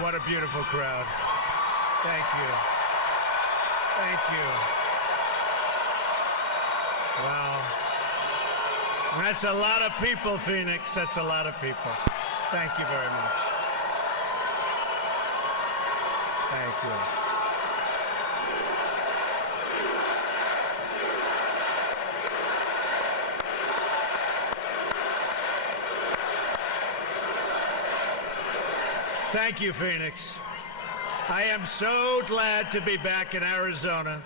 What a beautiful crowd. Thank you. Thank you. Wow. That's a lot of people, Phoenix. That's a lot of people. Thank you very much. Thank you. Thank you, Phoenix. I am so glad to be back in Arizona,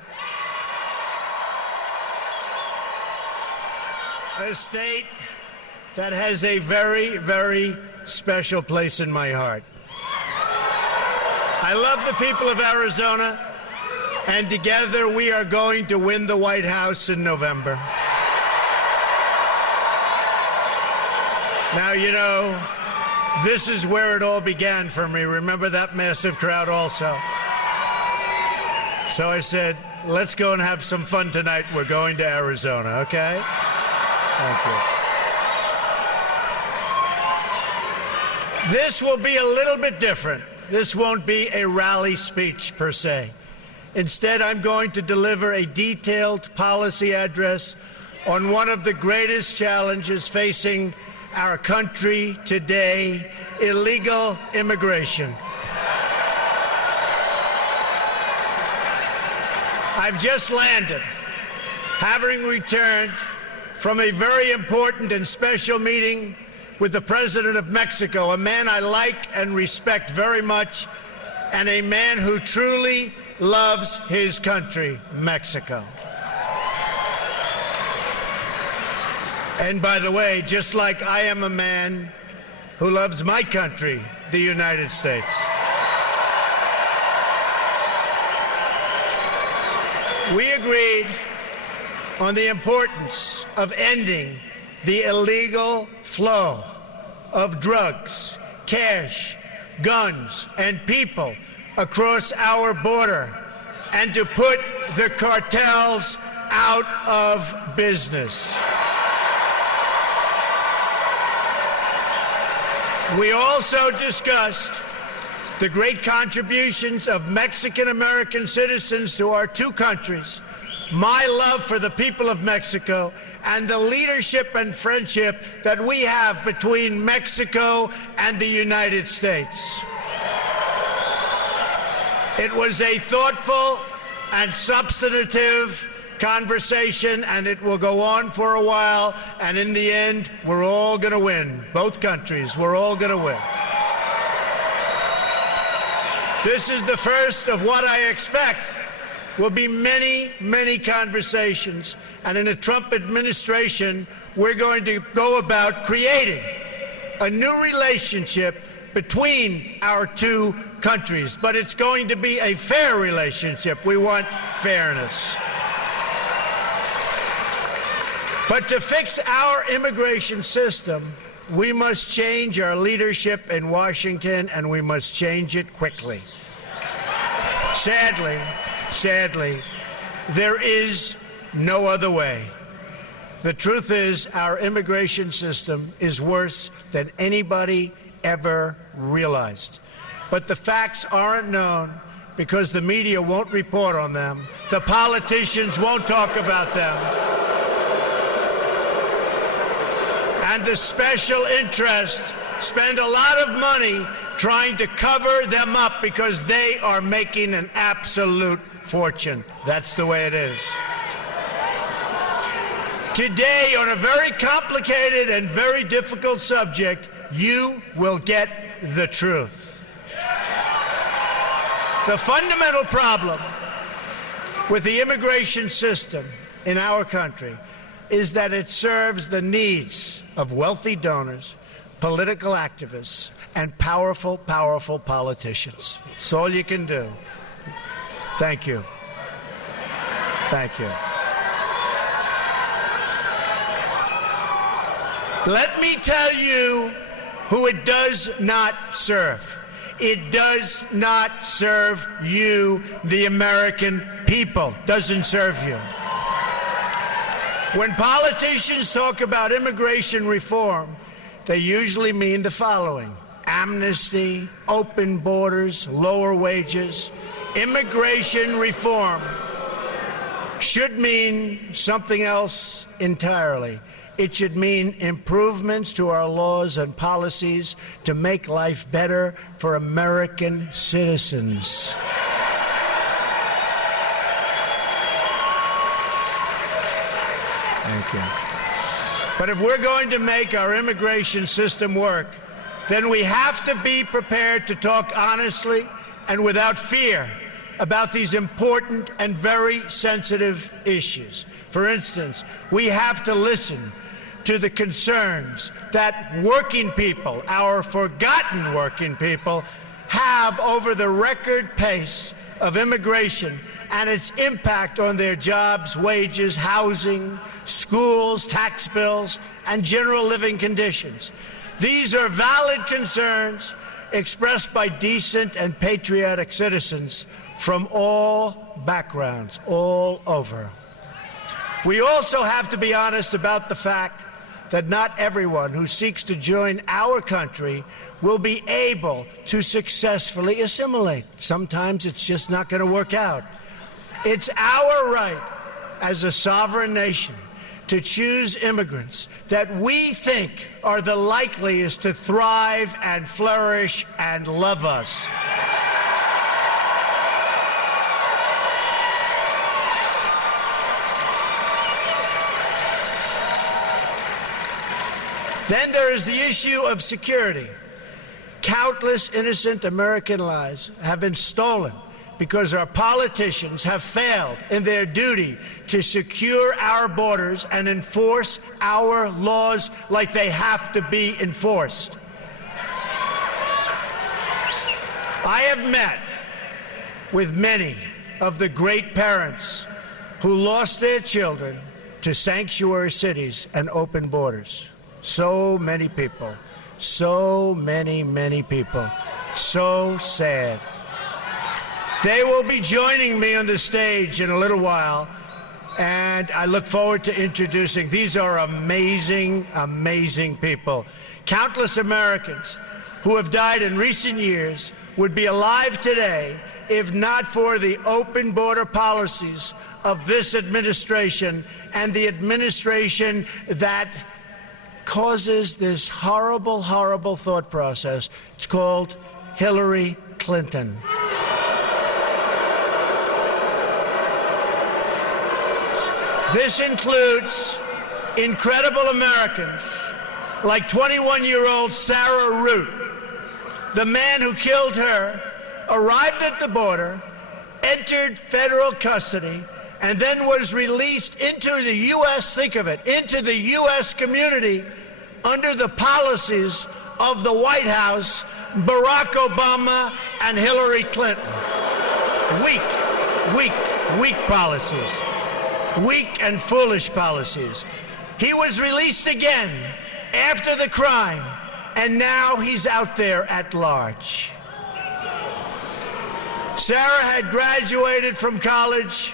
a state that has a very, very special place in my heart. I love the people of Arizona, and together we are going to win the White House in November. Now, you know, this is where it all began for me. Remember that massive crowd also? So I said, let's go and have some fun tonight. We're going to Arizona, okay? Thank you. This will be a little bit different. This won't be a rally speech per se. Instead, I'm going to deliver a detailed policy address on one of the greatest challenges facing our country today: illegal immigration. I've just landed, having returned from a very important and special meeting with the President of Mexico, a man I like and respect very much, and a man who truly loves his country, Mexico. And by the way, just like I am a man who loves my country, the United States. We agreed on the importance of ending the illegal flow of drugs, cash, guns, and people across our border, and to put the cartels out of business. We also discussed the great contributions of Mexican-American citizens to our two countries, my love for the people of Mexico, and the leadership and friendship that we have between Mexico and the United States. It was a thoughtful and substantive conversation, and it will go on for a while, and in the end, we're all going to win. Both countries, we're all going to win. This is the first of what I expect will be many, many conversations, and in a Trump administration, we're going to go about creating a new relationship between our two countries, but it's going to be a fair relationship. We want fairness. But to fix our immigration system, we must change our leadership in Washington, and we must change it quickly. Sadly, there is no other way. The truth is, our immigration system is worse than anybody ever realized. But the facts aren't known because the media won't report on them. The politicians won't talk about them. And the special interests spend a lot of money trying to cover them up because they are making an absolute fortune. That's the way it is. Today, on a very complicated and very difficult subject, you will get the truth. The fundamental problem with the immigration system in our country is that it serves the needs of wealthy donors, political activists, and powerful politicians. It's all you can do. Thank you. Thank you. Let me tell you who it does not serve. It does not serve you, the American people. Doesn't serve you. When politicians talk about immigration reform, they usually mean the following: amnesty, open borders, lower wages, immigration reform should mean something else entirely. It should mean improvements to our laws and policies to make life better for American citizens. Thank you. But if we're going to make our immigration system work, then we have to be prepared to talk honestly and without fear about these important and very sensitive issues. For instance, we have to listen to the concerns that working people, our forgotten working people, have over the record pace of immigration and its impact on their jobs, wages, housing, schools, tax bills, and general living conditions. These are valid concerns expressed by decent and patriotic citizens from all backgrounds, all over. We also have to be honest about the fact that not everyone who seeks to join our country will be able to successfully assimilate. Sometimes it's just not going to work out. It's our right as a sovereign nation to choose immigrants that we think are the likeliest to thrive and flourish and love us. Then there is the issue of security. Countless innocent American lives have been stolen because our politicians have failed in their duty to secure our borders and enforce our laws like they have to be enforced. I have met with many of the great parents who lost their children to sanctuary cities and open borders. So many people, so many people, so sad. They will be joining me on the stage in a little while, and I look forward to introducing. These are amazing, amazing people. Countless Americans who have died in recent years would be alive today if not for the open border policies of this administration and the administration that causes this horrible, horrible thought process. It's called Hillary Clinton. This includes incredible Americans like 21-year-old Sarah Root. The man who killed her arrived at the border, entered federal custody, and then was released into the U.S., think of it, into the U.S. community under the policies of the White House, Barack Obama, and Hillary Clinton. Weak policies. Weak and foolish policies. He was released again after the crime, and now he's out there at large. Sarah had graduated from college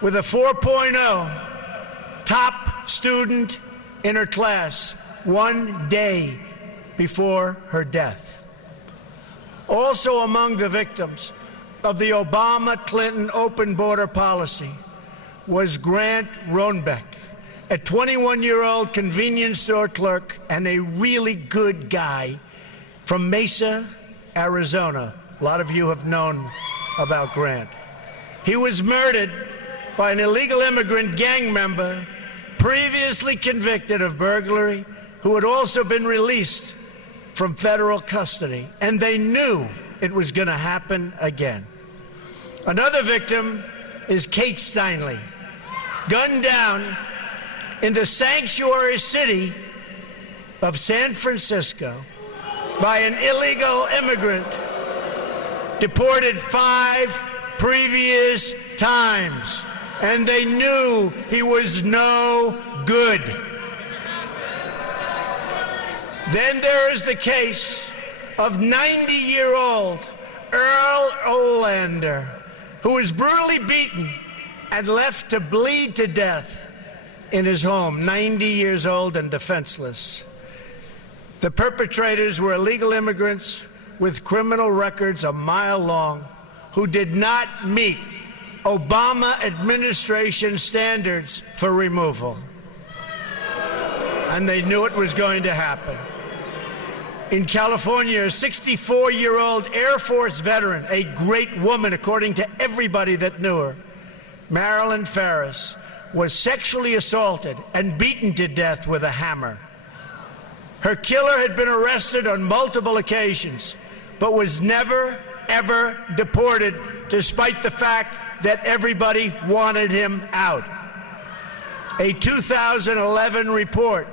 with a 4.0, top student in her class, one day before her death. Also among the victims of the Obama-Clinton open border policy was Grant Rohnbeck, a 21-year-old convenience store clerk and a really good guy from Mesa, Arizona. A lot of you have known about Grant. He was murdered by an illegal immigrant gang member previously convicted of burglary, who had also been released from federal custody, and they knew it was going to happen again. Another victim is Kate Steinle, gunned down in the sanctuary city of San Francisco by an illegal immigrant deported 5 previous times, and they knew he was no good. Then there is the case of 90-year-old Earl Olander, who was brutally beaten and left to bleed to death in his home, 90 years old and defenseless. The perpetrators were illegal immigrants with criminal records a mile long who did not meet Obama administration standards for removal. And they knew it was going to happen. In California, a 64-year-old Air Force veteran, a great woman according to everybody that knew her, Marilyn Ferris, was sexually assaulted and beaten to death with a hammer. Her killer had been arrested on multiple occasions, but was never, ever deported, despite the fact that everybody wanted him out. A 2011 report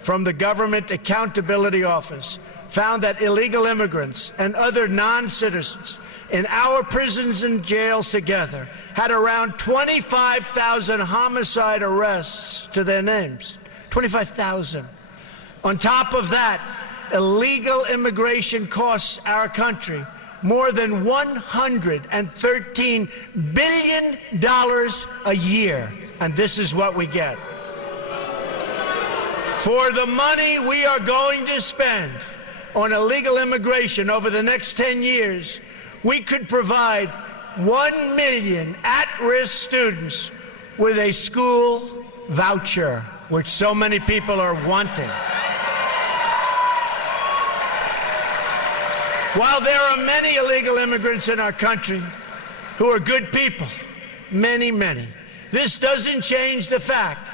from the Government Accountability Office found that illegal immigrants and other non-citizens in our prisons and jails together had around 25,000 homicide arrests to their names. 25,000. On top of that, illegal immigration costs our country more than $113 billion a year. And this is what we get. For the money we are going to spend on illegal immigration over the next 10 years, we could provide 1 million at-risk students with a school voucher, which so many people are wanting. While there are many illegal immigrants in our country who are good people, many, this doesn't change the fact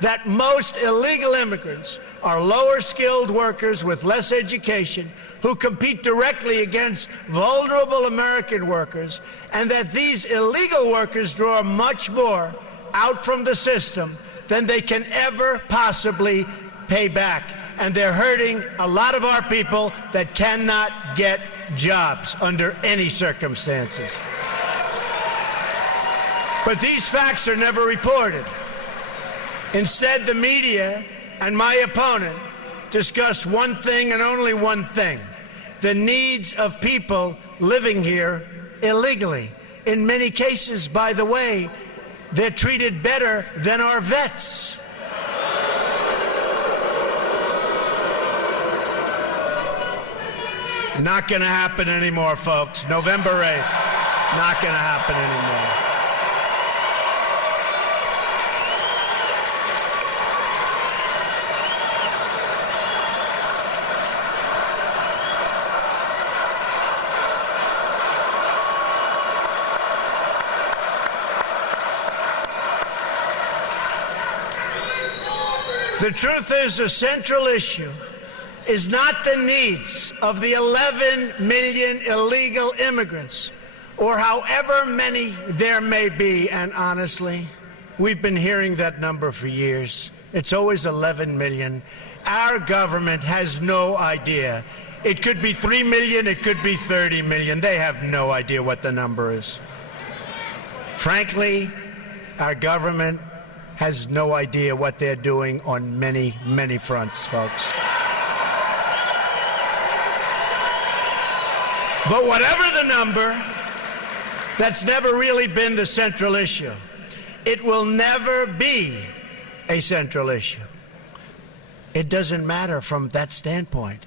that most illegal immigrants are lower-skilled workers with less education who compete directly against vulnerable American workers, and that these illegal workers draw much more out from the system than they can ever possibly pay back. And they're hurting a lot of our people that cannot get jobs under any circumstances. But these facts are never reported. Instead, the media and my opponent discuss one thing and only one thing: the needs of people living here illegally. In many cases, by the way, they're treated better than our vets. Not going to happen anymore, folks. November 8th, not going to happen anymore. The truth is, the central issue is not the needs of the 11 million illegal immigrants, or however many there may be. And honestly, we've been hearing that number for years. It's always 11 million. Our government has no idea. It could be 3 million, it could be 30 million. They have no idea what the number is. Frankly, our government has no idea what they're doing on many, many fronts, folks. But whatever the number, that's never really been the central issue. It will never be a central issue. It doesn't matter from that standpoint.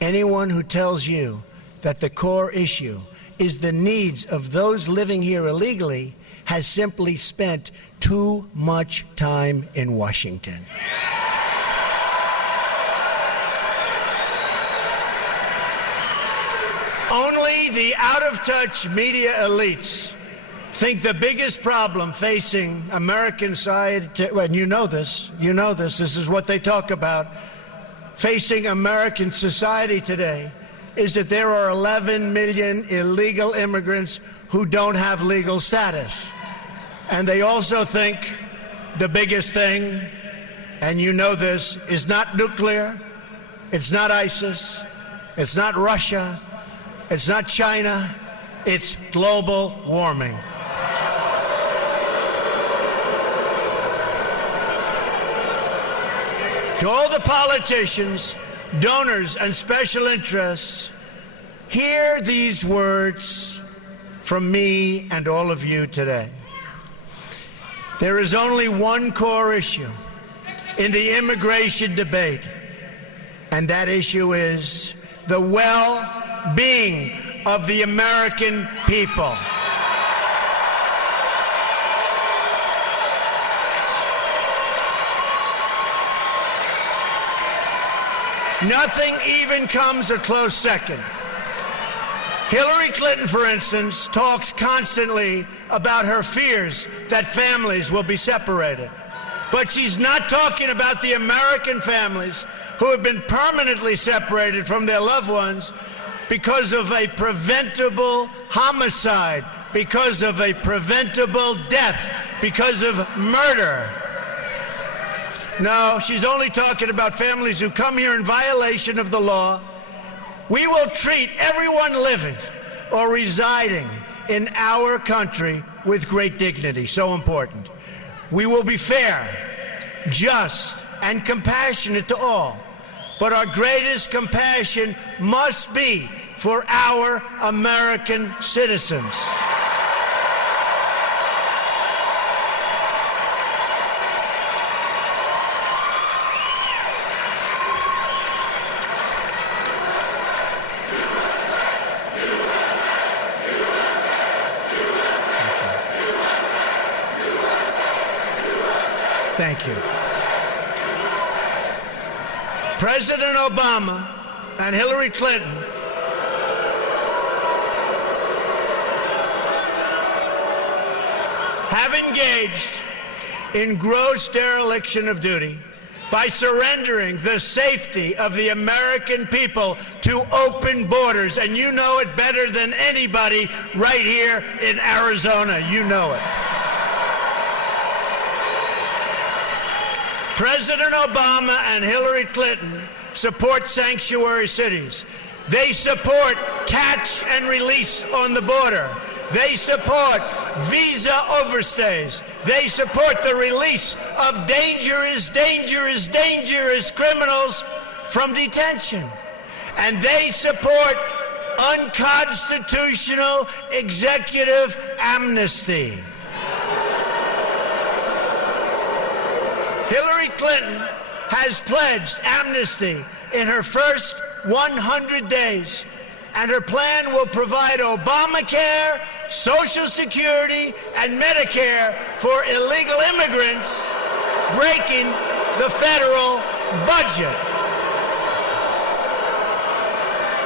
Anyone who tells you that the core issue is the needs of those living here illegally has simply spent too much time in Washington. Only the out-of-touch media elites think the biggest problem facing American society, and you know this, this is what they talk about, facing American society today, is that there are 11 million illegal immigrants who don't have legal status. And they also think the biggest thing, and you know this, is not nuclear, it's not ISIS, it's not Russia, it's not China, it's global warming. To all the politicians, donors, and special interests, hear these words from me and all of you today. There is only one core issue in the immigration debate, And that issue is the well-being of the American people. Nothing even comes a close second. Hillary Clinton, for instance, talks constantly about her fears that families will be separated. But she's not talking about the American families who have been permanently separated from their loved ones because of a preventable homicide, because of a preventable death, because of murder. No, she's only talking about families who come here in violation of the law. We will treat everyone living or residing in our country with great dignity. So important. We will be fair, just, and compassionate to all. But our greatest compassion must be for our American citizens. Thank you. President Obama and Hillary Clinton have engaged in gross dereliction of duty by surrendering the safety of the American people to open borders. And you know it better than anybody right here in Arizona. You know it. President Obama and Hillary Clinton support sanctuary cities. They support catch and release on the border. They support visa overstays. They support the release of dangerous criminals from detention. And they support unconstitutional executive amnesty. Hillary Clinton has pledged amnesty in her first 100 days, and her plan will provide Obamacare, Social Security, and Medicare for illegal immigrants, breaking the federal budget.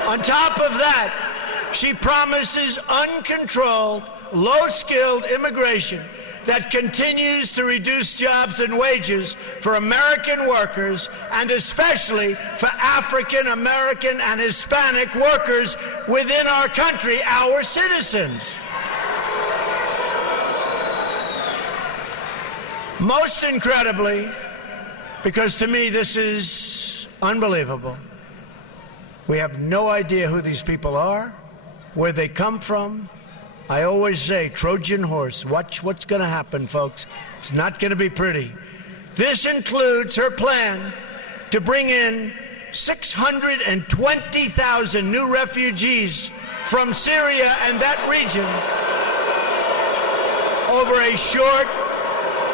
On top of that, she promises uncontrolled, low-skilled immigration that continues to reduce jobs and wages for American workers, and especially for African American and Hispanic workers within our country, our citizens. Most incredibly, because to me this is unbelievable, we have no idea who these people are, where they come from. I always say, Trojan horse, watch what's going to happen, folks. It's not going to be pretty. This includes her plan to bring in 620,000 new refugees from Syria and that region over a short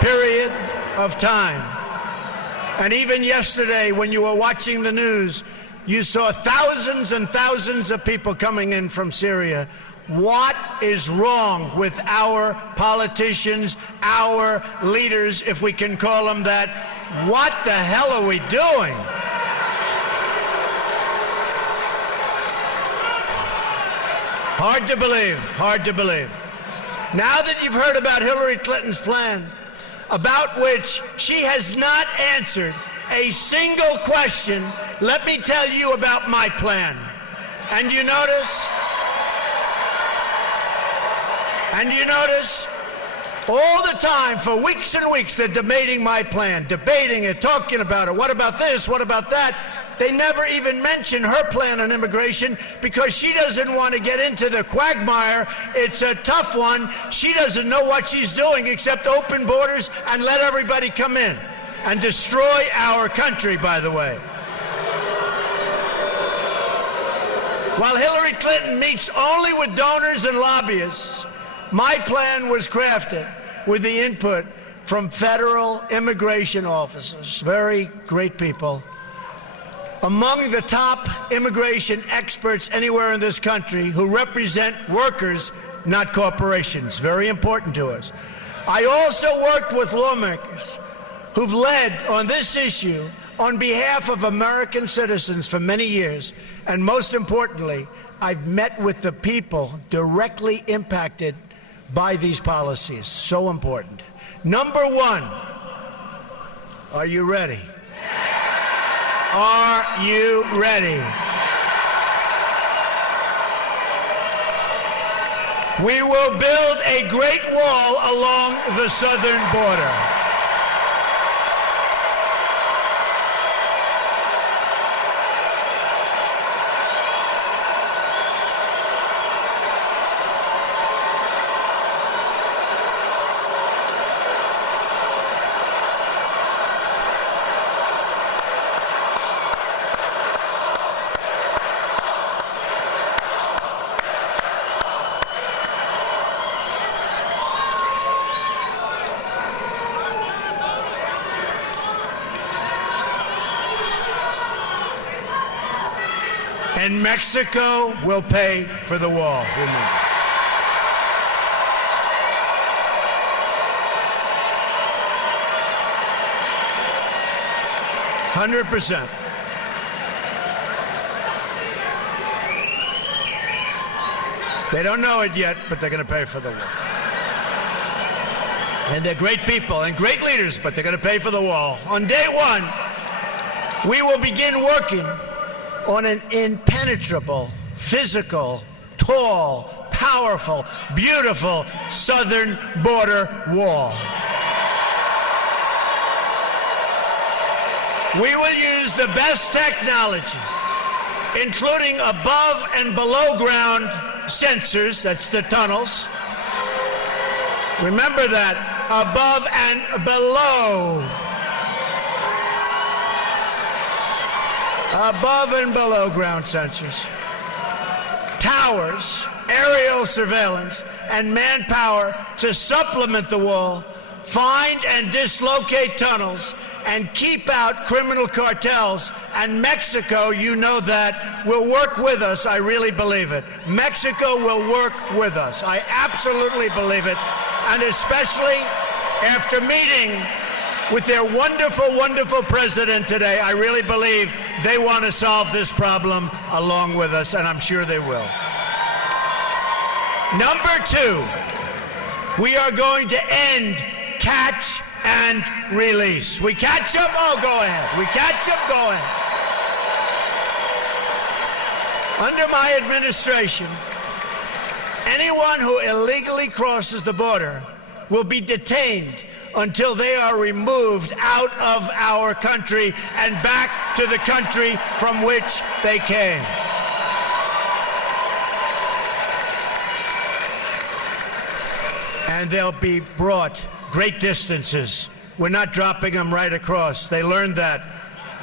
period of time. And even yesterday, when you were watching the news, you saw thousands and thousands of people coming in from Syria. What is wrong with our politicians, our leaders, if we can call them that? What the hell are we doing? Hard to believe, hard to believe. Now that you've heard about Hillary Clinton's plan, about which she has not answered a single question, let me tell you about my plan. And you notice all the time, for weeks and weeks, they're debating my plan, debating it, talking about it. What about this? What about that? They never even mention her plan on immigration because she doesn't want to get into the quagmire. It's a tough one. She doesn't know what she's doing except open borders and let everybody come in and destroy our country, by the way. While Hillary Clinton meets only with donors and lobbyists, my plan was crafted with the input from federal immigration officers, very great people, among the top immigration experts anywhere in this country who represent workers, not corporations. Very important to us. I also worked with lawmakers who've led on this issue on behalf of American citizens for many years. And most importantly, I've met with the people directly impacted by these policies. So important. Number one, are you ready? Are you ready? We will build a great wall along the southern border. And Mexico will pay for the wall. Remember. %100%. They don't know it yet, but they're going to pay for the wall. And they're great people and great leaders, but they're going to pay for the wall. On day one, we will begin working on an impenetrable, physical, tall, powerful, beautiful southern border wall. We will use the best technology, including above and below ground sensors, that's the tunnels. Remember that, above and below. Above and below ground sensors, towers, aerial surveillance, and manpower to supplement the wall, find and dislocate tunnels, and keep out criminal cartels. And Mexico, you know that, will work with us. I really believe it. Mexico will work with us. I absolutely believe it. And especially after meeting with their wonderful, wonderful president today, I really believe they want to solve this problem along with us, and I'm sure they will. Number two, we are going to end catch and release. We catch them? Oh, go ahead. We catch them? Go ahead. Under my administration, anyone who illegally crosses the border will be detained until they are removed out of our country and back to the country from which they came. And they'll be brought great distances. We're not dropping them right across. They learned that.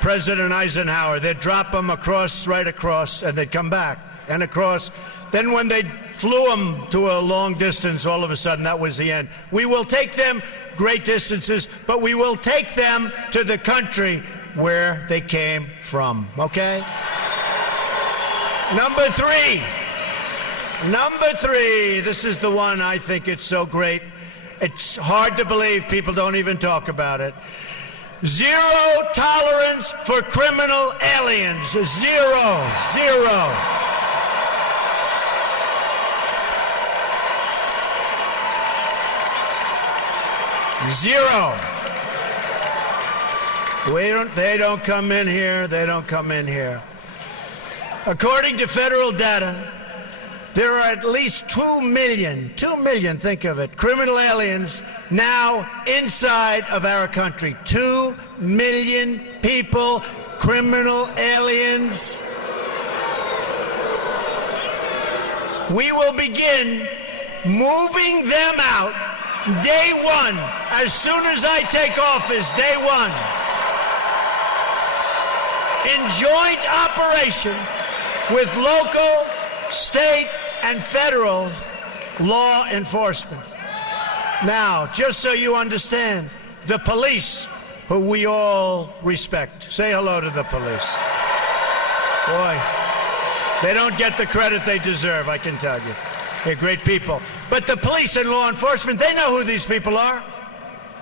President Eisenhower, they'd drop them across, right across, and they'd come back and across. Then when they flew them to a long distance, all of a sudden, that was the end. We will take them great distances, but we will take them to the country where they came from, okay? Number three, this is the one I think it's so great. It's hard to believe, people don't even talk about it. Zero tolerance for criminal aliens. Zero. They don't come in here. They don't come in here. According to federal data, there are at least 2 million, think of it, criminal aliens now inside of our country. 2 million people, criminal aliens. We will begin moving them out day one, as soon as I take office, day one, in joint operation with local, state, and federal law enforcement. Now, just so you understand, the police, who we all respect. Say hello to the police. Boy, they don't get the credit they deserve, I can tell you. They're great people. But the police and law enforcement, they know who these people are.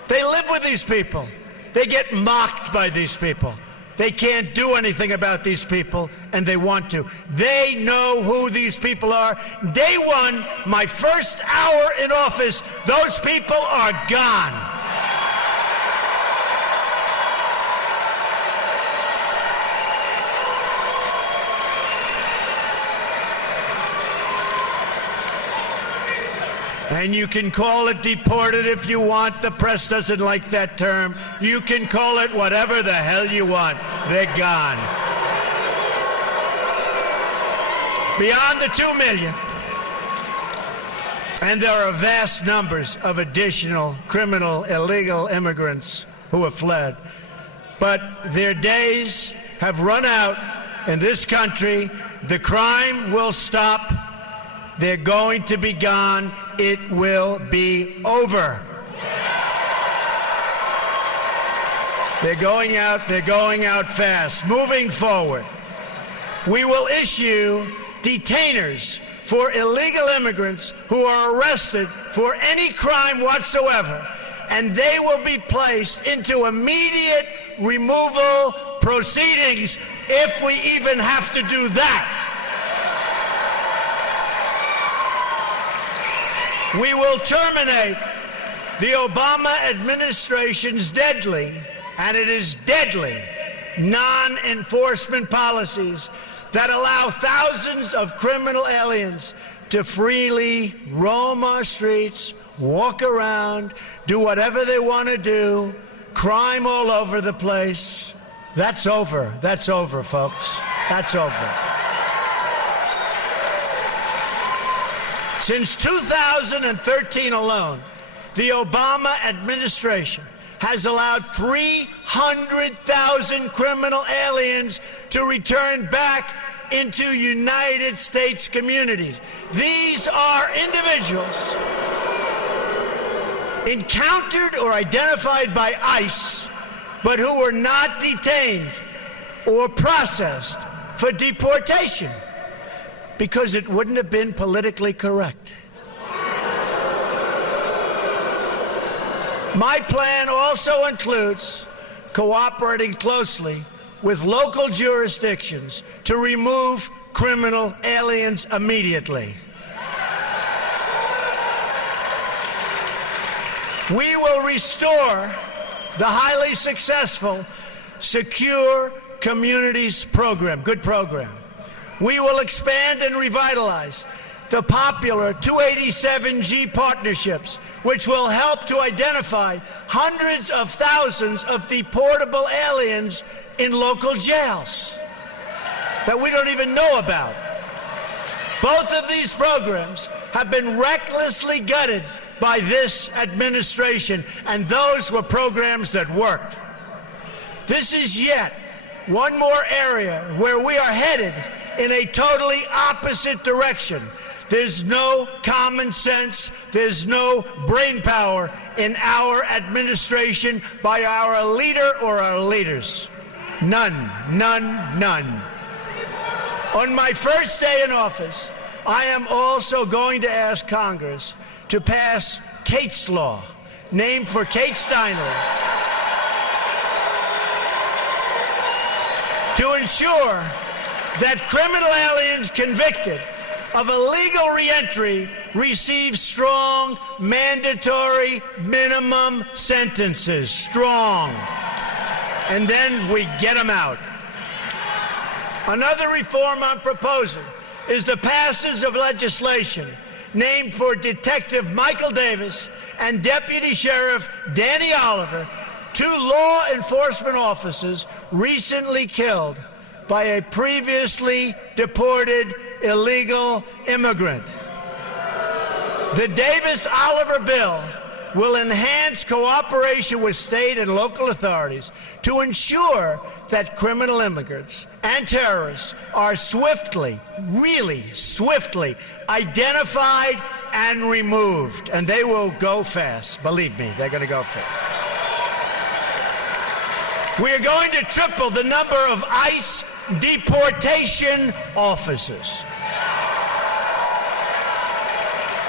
They live with these people. They get mocked by these people. They can't do anything about these people, and they want to. They know who these people are. Day one, my first hour in office, those people are gone. And you can call it deported if you want. The press doesn't like that term. You can call it whatever the hell you want. They're gone. Beyond the 2 million. And there are vast numbers of additional criminal, illegal immigrants who have fled. But their days have run out in this country. The crime will stop. They're going to be gone. It will be over. They're going out fast. Moving forward, we will issue detainers for illegal immigrants who are arrested for any crime whatsoever, and they will be placed into immediate removal proceedings if we even have to do that. We will terminate the Obama administration's deadly, and it is deadly, non-enforcement policies that allow thousands of criminal aliens to freely roam our streets, walk around, do whatever they want to do, crime all over the place. That's over. That's over, folks. That's over. Since 2013 alone, the Obama administration has allowed 300,000 criminal aliens to return back into United States communities. These are individuals encountered or identified by ICE, but who were not detained or processed for deportation, because it wouldn't have been politically correct. My plan also includes cooperating closely with local jurisdictions to remove criminal aliens immediately. We will restore the highly successful Secure Communities program, good program. We will expand and revitalize the popular 287G partnerships, which will help to identify hundreds of thousands of deportable aliens in local jails that we don't even know about. Both of these programs have been recklessly gutted by this administration, and those were programs that worked. This is yet one more area where we are headed in a totally opposite direction. There's no common sense, there's no brain power in our administration by our leader or our leaders. None, none, none. On my first day in office, I am also going to ask Congress to pass Kate's Law, named for Kate Steinle, to ensure that criminal aliens convicted of illegal reentry receive strong, mandatory minimum sentences. Strong. And then we get them out. Another reform I'm proposing is the passage of legislation named for Detective Michael Davis and Deputy Sheriff Danny Oliver, two law enforcement officers recently killed by a previously deported illegal immigrant. The Davis-Oliver bill will enhance cooperation with state and local authorities to ensure that criminal immigrants and terrorists are swiftly, really swiftly, identified and removed. And they will go fast. Believe me, they're going to go fast. We are going to triple the number of ICE deportation officers.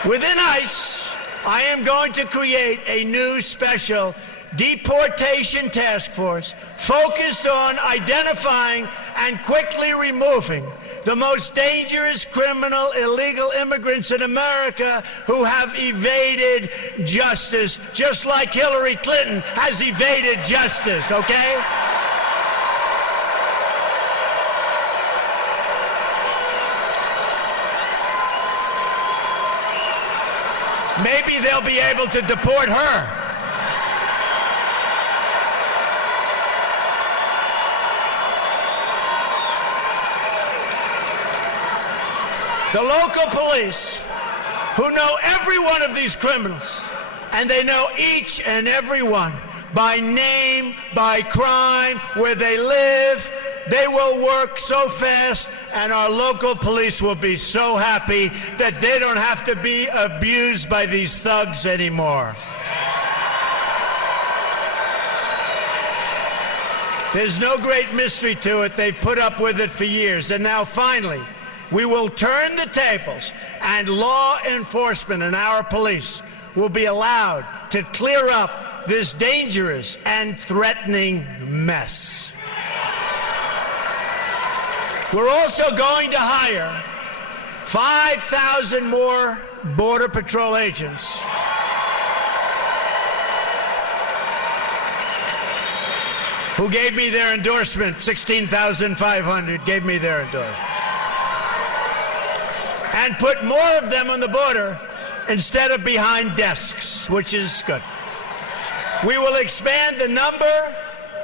Within ICE, I am going to create a new special deportation task force focused on identifying and quickly removing the most dangerous criminal illegal immigrants in America who have evaded justice, just like Hillary Clinton has evaded justice, okay? Maybe they'll be able to deport her. The local police, who know every one of these criminals, and they know each and every one by name, by crime, where they live, they will work so fast, and our local police will be so happy that they don't have to be abused by these thugs anymore. There's no great mystery to it. They've put up with it for years, and now finally, we will turn the tables, and law enforcement and our police will be allowed to clear up this dangerous and threatening mess. We're also going to hire 5,000 more Border Patrol agents who gave me their endorsement. 16,500 gave me their endorsement. And put more of them on the border instead of behind desks, which is good. We will expand the number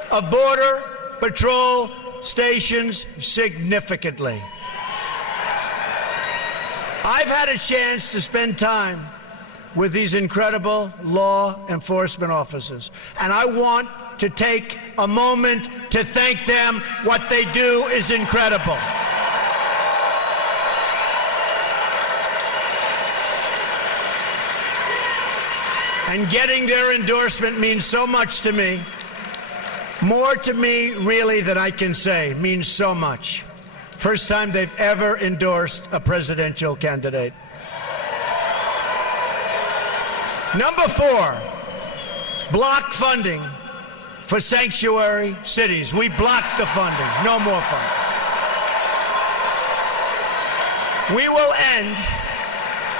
of Border Patrol stations significantly. I've had a chance to spend time with these incredible law enforcement officers, and I want to take a moment to thank them. What they do is incredible. And getting their endorsement means so much to me. More to me, really, than I can say. Means so much. First time they've ever endorsed a presidential candidate. Number 4, block funding for sanctuary cities. We blocked the funding. No more funding. We will end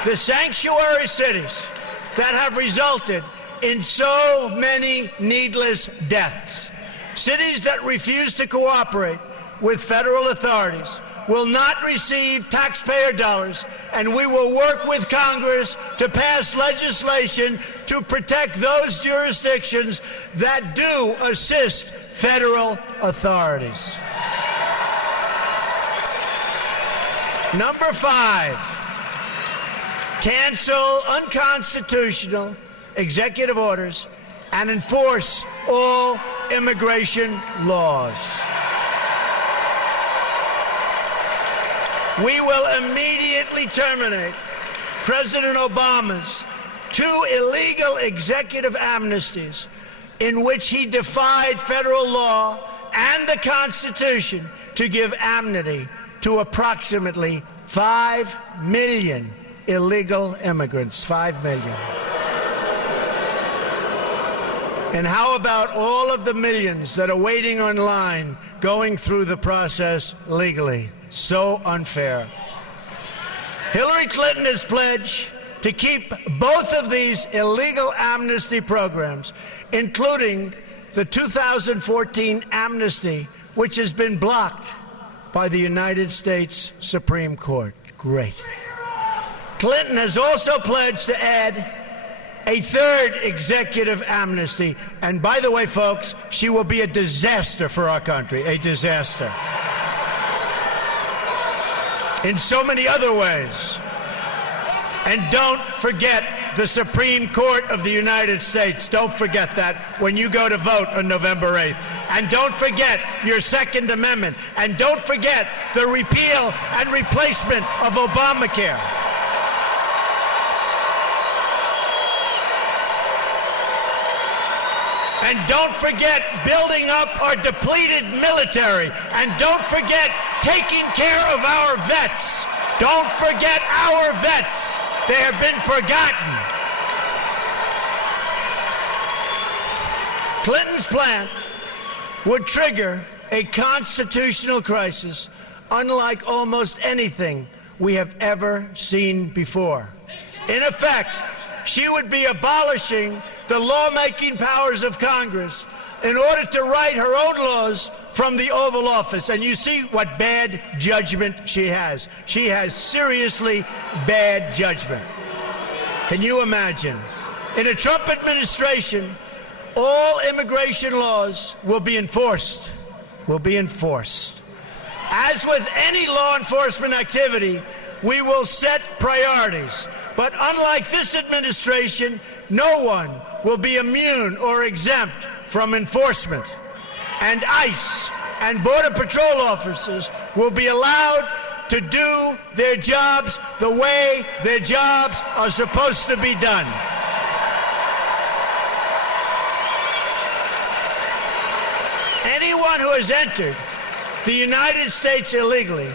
the sanctuary cities that have resulted in so many needless deaths. Cities that refuse to cooperate with federal authorities will not receive taxpayer dollars, and we will work with Congress to pass legislation to protect those jurisdictions that do assist federal authorities. Number 5. Cancel unconstitutional executive orders and enforce all immigration laws. We will immediately terminate President Obama's 2 illegal executive amnesties in which he defied federal law and the Constitution to give amnesty to approximately 5 million illegal immigrants. 5 million. And how about all of the millions that are waiting online, going through the process legally? So unfair. Hillary Clinton has pledged to keep both of these illegal amnesty programs, including the 2014 amnesty, which has been blocked by the United States Supreme Court. Great. Clinton has also pledged to add a 3rd executive amnesty. And by the way, folks, she will be a disaster for our country, a disaster. In so many other ways. And don't forget the Supreme Court of the United States. Don't forget that when you go to vote on November 8th. And don't forget your Second Amendment. And don't forget the repeal and replacement of Obamacare. And And don't forget building up our depleted military. And don't forget taking care of our vets. Don't forget our vets. They have been forgotten. Clinton's plan would trigger a constitutional crisis unlike almost anything we have ever seen before. In effect, she would be abolishing the lawmaking powers of Congress in order to write her own laws from the Oval Office. And you see what bad judgment she has. She has seriously bad judgment. Can you imagine? In a Trump administration, all immigration laws will be enforced. As with any law enforcement activity, we will set priorities. But unlike this administration, no one will be immune or exempt from enforcement. And ICE and Border Patrol officers will be allowed to do their jobs the way their jobs are supposed to be done. Anyone who has entered the United States illegally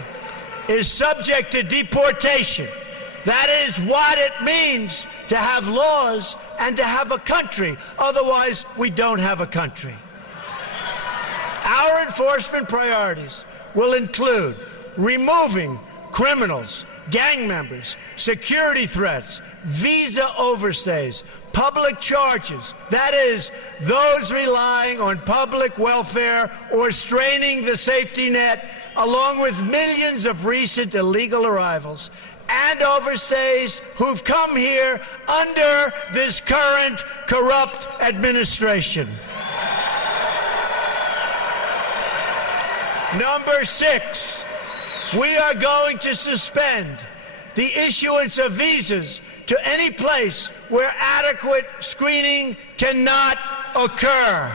is subject to deportation. That is what it means to have laws and to have a country. Otherwise, we don't have a country. Our enforcement priorities will include removing criminals, gang members, security threats, visa overstays, public charges, that is, those relying on public welfare or straining the safety net, along with millions of recent illegal arrivals and overstays who've come here under this current corrupt administration. Number 6, we are going to suspend the issuance of visas to any place where adequate screening cannot occur.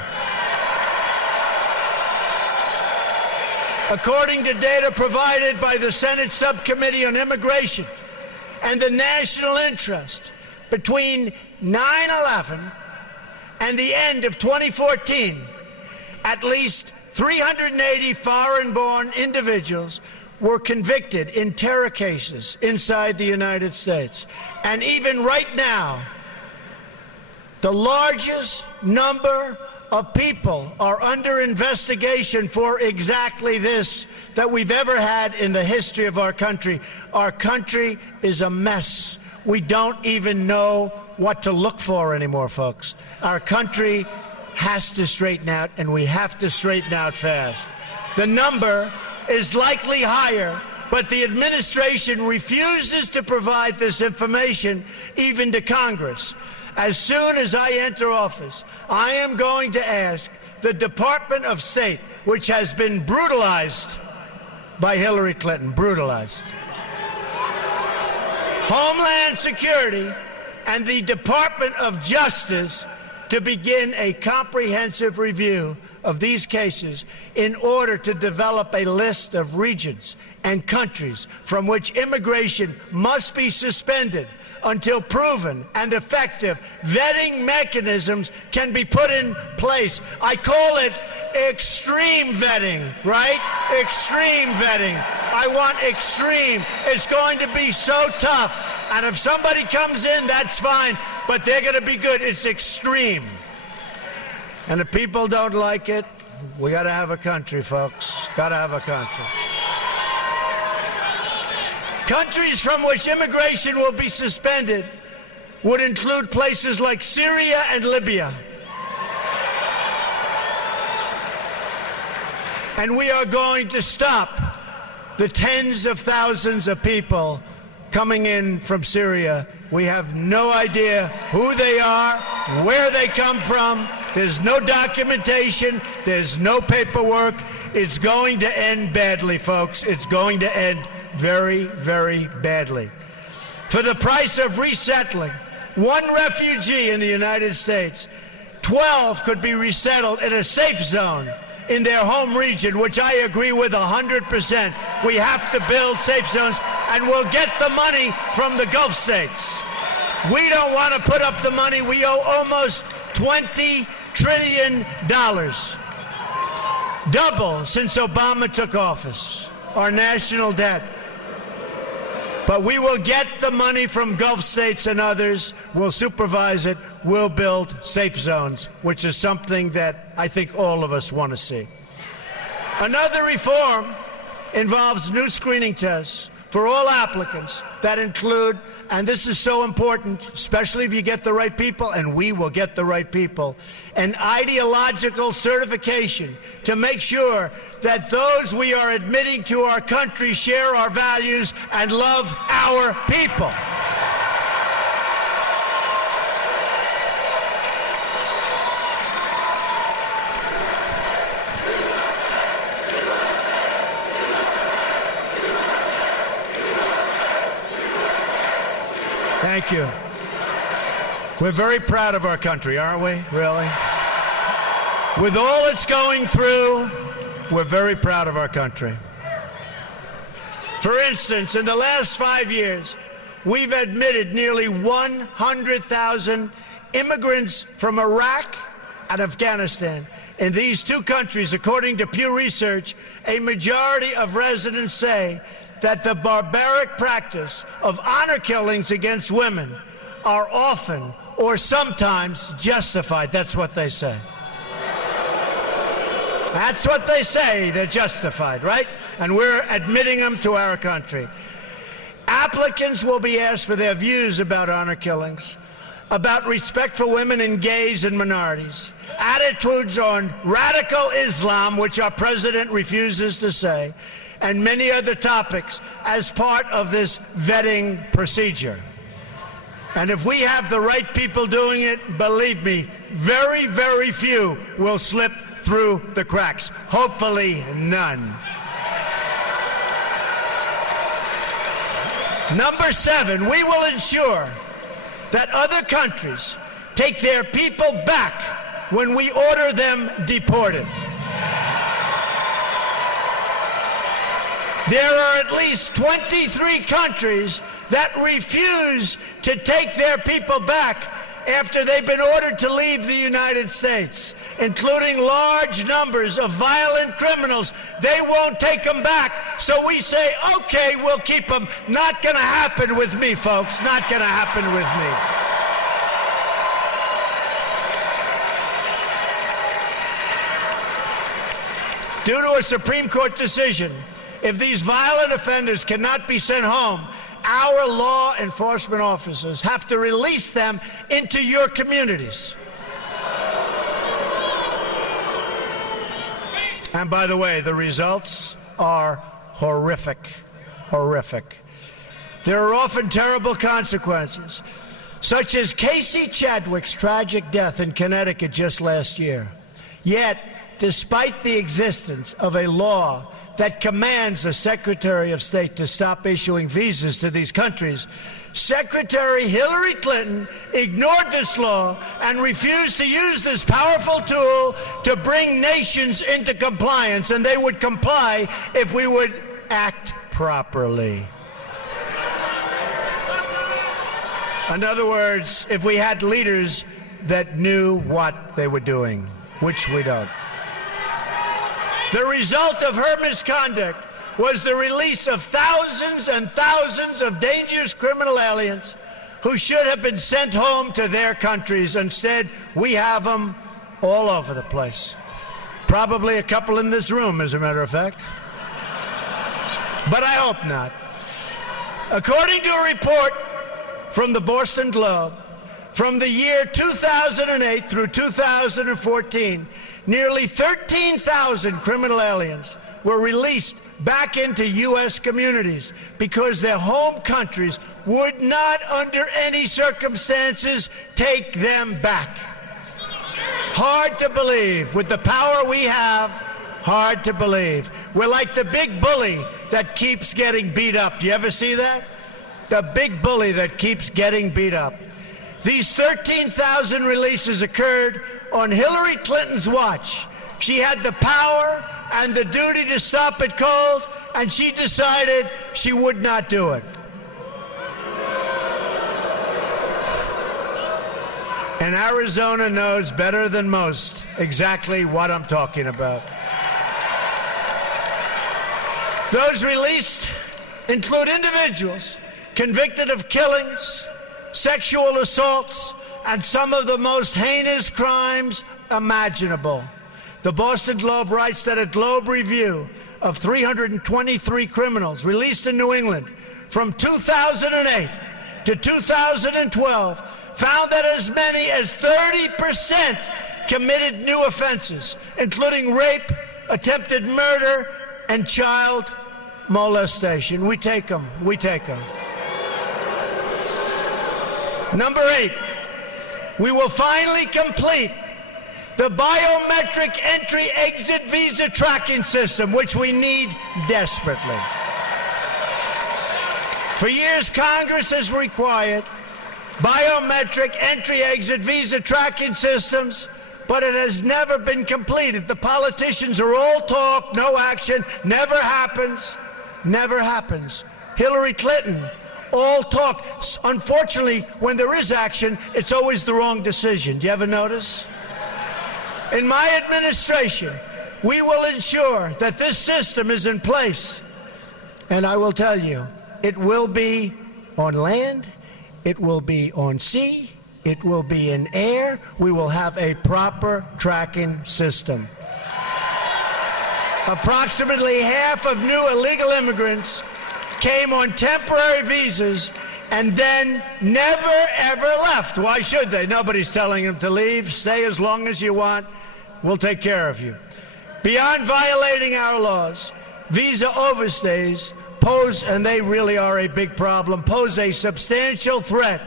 According to data provided by the Senate Subcommittee on Immigration and the National Interest, between 9/11 and the end of 2014, at least 380 foreign-born individuals were convicted in terror cases inside the United States. And even right now, the largest number of people are under investigation for exactly this that we've ever had in the history of our country. Our country is a mess. We don't even know what to look for anymore, folks. Our country has to straighten out, and we have to straighten out fast. The number is likely higher, but the administration refuses to provide this information even to Congress. As soon as I enter office, I am going to ask the Department of State, which has been brutalized by Hillary Clinton, brutalized, Homeland Security, and the Department of Justice to begin a comprehensive review of these cases in order to develop a list of regions and countries from which immigration must be suspended until proven and effective vetting mechanisms can be put in place. I call it extreme vetting, right? Extreme vetting. I want extreme. It's going to be so tough. And if somebody comes in, that's fine, but they're going to be good. It's extreme. And if people don't like it, we got to have a country, folks. Got to have a country. Countries from which immigration will be suspended would include places like Syria and Libya. And we are going to stop the tens of thousands of people coming in from Syria. We have no idea who they are, where they come from. There's no documentation. There's no paperwork. It's going to end badly, folks. It's going to end very, very badly. For the price of resettling one refugee in the United States, 12 could be resettled in a safe zone in their home region, which I agree with 100%. We have to build safe zones, and we'll get the money from the Gulf states. We don't want to put up the money. We owe almost $20 trillion. Double since Obama took office, our national debt. But we will get the money from Gulf states and others. We'll supervise it. We'll build safe zones, which is something that I think all of us want to see. Another reform involves new screening tests for all applicants that include, and this is so important, especially if you get the right people, and we will get the right people, an ideological certification to make sure that those we are admitting to our country share our values and love our people. Thank you. We're very proud of our country, aren't we? Really? With all it's going through, we're very proud of our country. For instance, in the last 5 years, we've admitted nearly 100,000 immigrants from Iraq and Afghanistan. In these two countries, according to Pew Research, a majority of residents say that the barbaric practice of honor killings against women are often or sometimes justified. That's what they say. That's what they say. They're justified, right? And we're admitting them to our country. Applicants will be asked for their views about honor killings, about respect for women and gays and minorities, attitudes on radical Islam, which our president refuses to say, and many other topics as part of this vetting procedure. And if we have the right people doing it, believe me, very, very few will slip through the cracks. Hopefully, none. Number 7, we will ensure that other countries take their people back when we order them deported. There are at least 23 countries that refuse to take their people back after they've been ordered to leave the United States, including large numbers of violent criminals. They won't take them back, so we say, okay, we'll keep them. Not going to happen with me, folks. Not going to happen with me. Due to a Supreme Court decision, if these violent offenders cannot be sent home, our law enforcement officers have to release them into your communities. And by the way, the results are horrific, horrific. There are often terrible consequences, such as Casey Chadwick's tragic death in Connecticut just last year. Yet, despite the existence of a law that commands the Secretary of State to stop issuing visas to these countries, Secretary Hillary Clinton ignored this law and refused to use this powerful tool to bring nations into compliance, and they would comply if we would act properly. In other words, if we had leaders that knew what they were doing, which we don't. The result of her misconduct was the release of thousands and thousands of dangerous criminal aliens who should have been sent home to their countries. Instead, we have them all over the place. Probably a couple in this room, as a matter of fact. But I hope not. According to a report from the Boston Globe, from the year 2008 through 2014, nearly 13,000 criminal aliens were released back into U.S. communities because their home countries would not, under any circumstances, take them back. Hard to believe. With the power we have, hard to believe. We're like the big bully that keeps getting beat up. Do you ever see that? The big bully that keeps getting beat up. These 13,000 releases occurred on Hillary Clinton's watch. She had the power and the duty to stop it cold, and she decided she would not do it. And Arizona knows better than most exactly what I'm talking about. Those released include individuals convicted of killings, sexual assaults, and some of the most heinous crimes imaginable. The Boston Globe writes that a Globe review of 323 criminals released in New England from 2008 to 2012 found that as many as 30% committed new offenses, including rape, attempted murder, and child molestation. We take them. We take them. Number 8, we will finally complete the biometric entry-exit visa tracking system, which we need desperately. For years, Congress has required biometric entry-exit visa tracking systems, but it has never been completed. The politicians are all talk, no action, never happens, never happens. Hillary Clinton, all talk. Unfortunately, when there is action, it's always the wrong decision. Do you ever notice? In my administration, we will ensure that this system is in place. And I will tell you, it will be on land, it will be on sea, it will be in air. We will have a proper tracking system. Approximately half of new illegal immigrants came on temporary visas and then never, ever left. Why should they? Nobody's telling them to leave. Stay as long as you want. We'll take care of you. Beyond violating our laws, visa overstays pose, and they really are a big problem, pose a substantial threat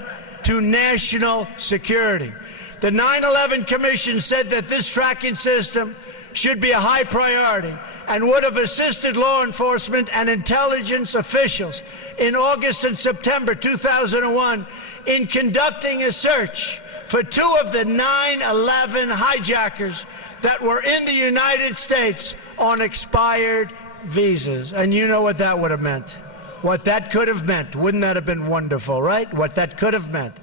to national security. The 9/11 Commission said that this tracking system should be a high priority and would have assisted law enforcement and intelligence officials in August and September 2001 in conducting a search for 2 of the 9/11 hijackers that were in the United States on expired visas. And you know what that would have meant. What that could have meant. Wouldn't that have been wonderful, right? What that could have meant.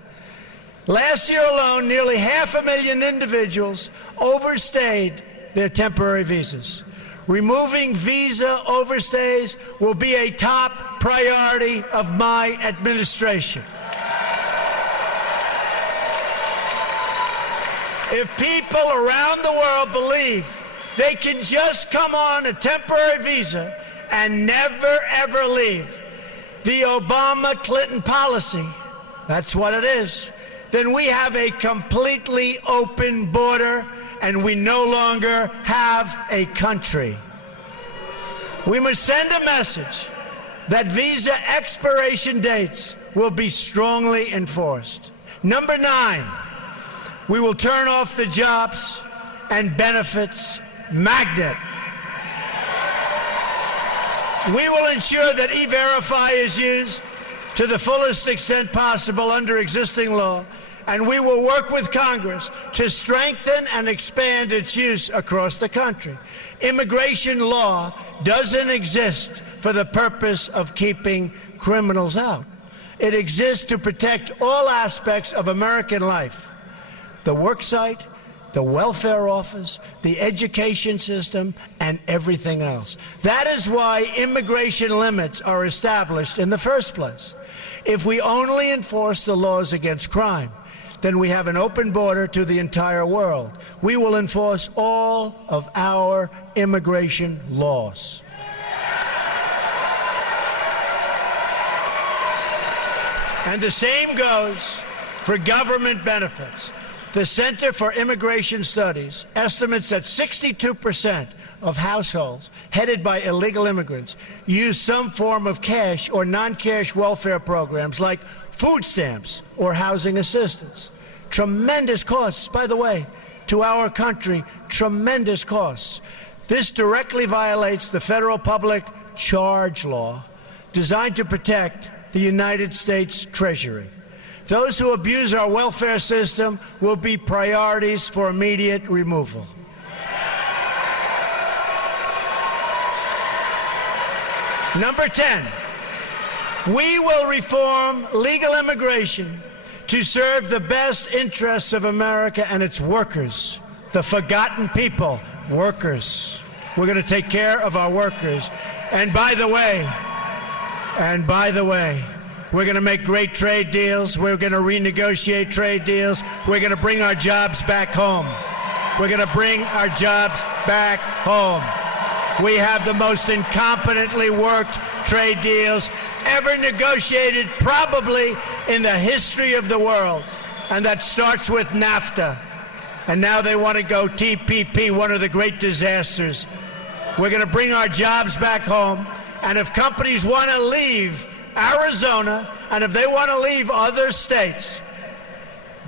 Last year alone, nearly 500,000 individuals overstayed their temporary visas. Removing visa overstays will be a top priority of my administration. If people around the world believe they can just come on a temporary visa and never, ever leave, the Obama-Clinton policy, that's what it is, then we have a completely open border and we no longer have a country. We must send a message that visa expiration dates will be strongly enforced. Number 9, we will turn off the jobs and benefits magnet. We will ensure that E-Verify is used to the fullest extent possible under existing law, and we will work with Congress to strengthen and expand its use across the country. Immigration law doesn't exist for the purpose of keeping criminals out. It exists to protect all aspects of American life: the work site, the welfare office, the education system, and everything else. That is why immigration limits are established in the first place. If we only enforce the laws against crime, then we have an open border to the entire world. We will enforce all of our immigration laws. And the same goes for government benefits. The Center for Immigration Studies estimates that 62% of households headed by illegal immigrants use some form of cash or non-cash welfare programs like food stamps or housing assistance. Tremendous costs, by the way, to our country, tremendous costs. This directly violates the federal public charge law designed to protect the United States Treasury. Those who abuse our welfare system will be priorities for immediate removal. Number 10, we will reform legal immigration to serve the best interests of America and its workers, the forgotten people, workers. We're going to take care of our workers. And by the way, we're going to make great trade deals. We're going to renegotiate trade deals. We're going to bring our jobs back home. We're going to bring our jobs back home. We have the most incompetently worked trade deals ever negotiated, probably in the history of the world. And that starts with NAFTA. And now they want to go TPP, one of the great disasters. We're going to bring our jobs back home. And if companies want to leave Arizona, and if they want to leave other states,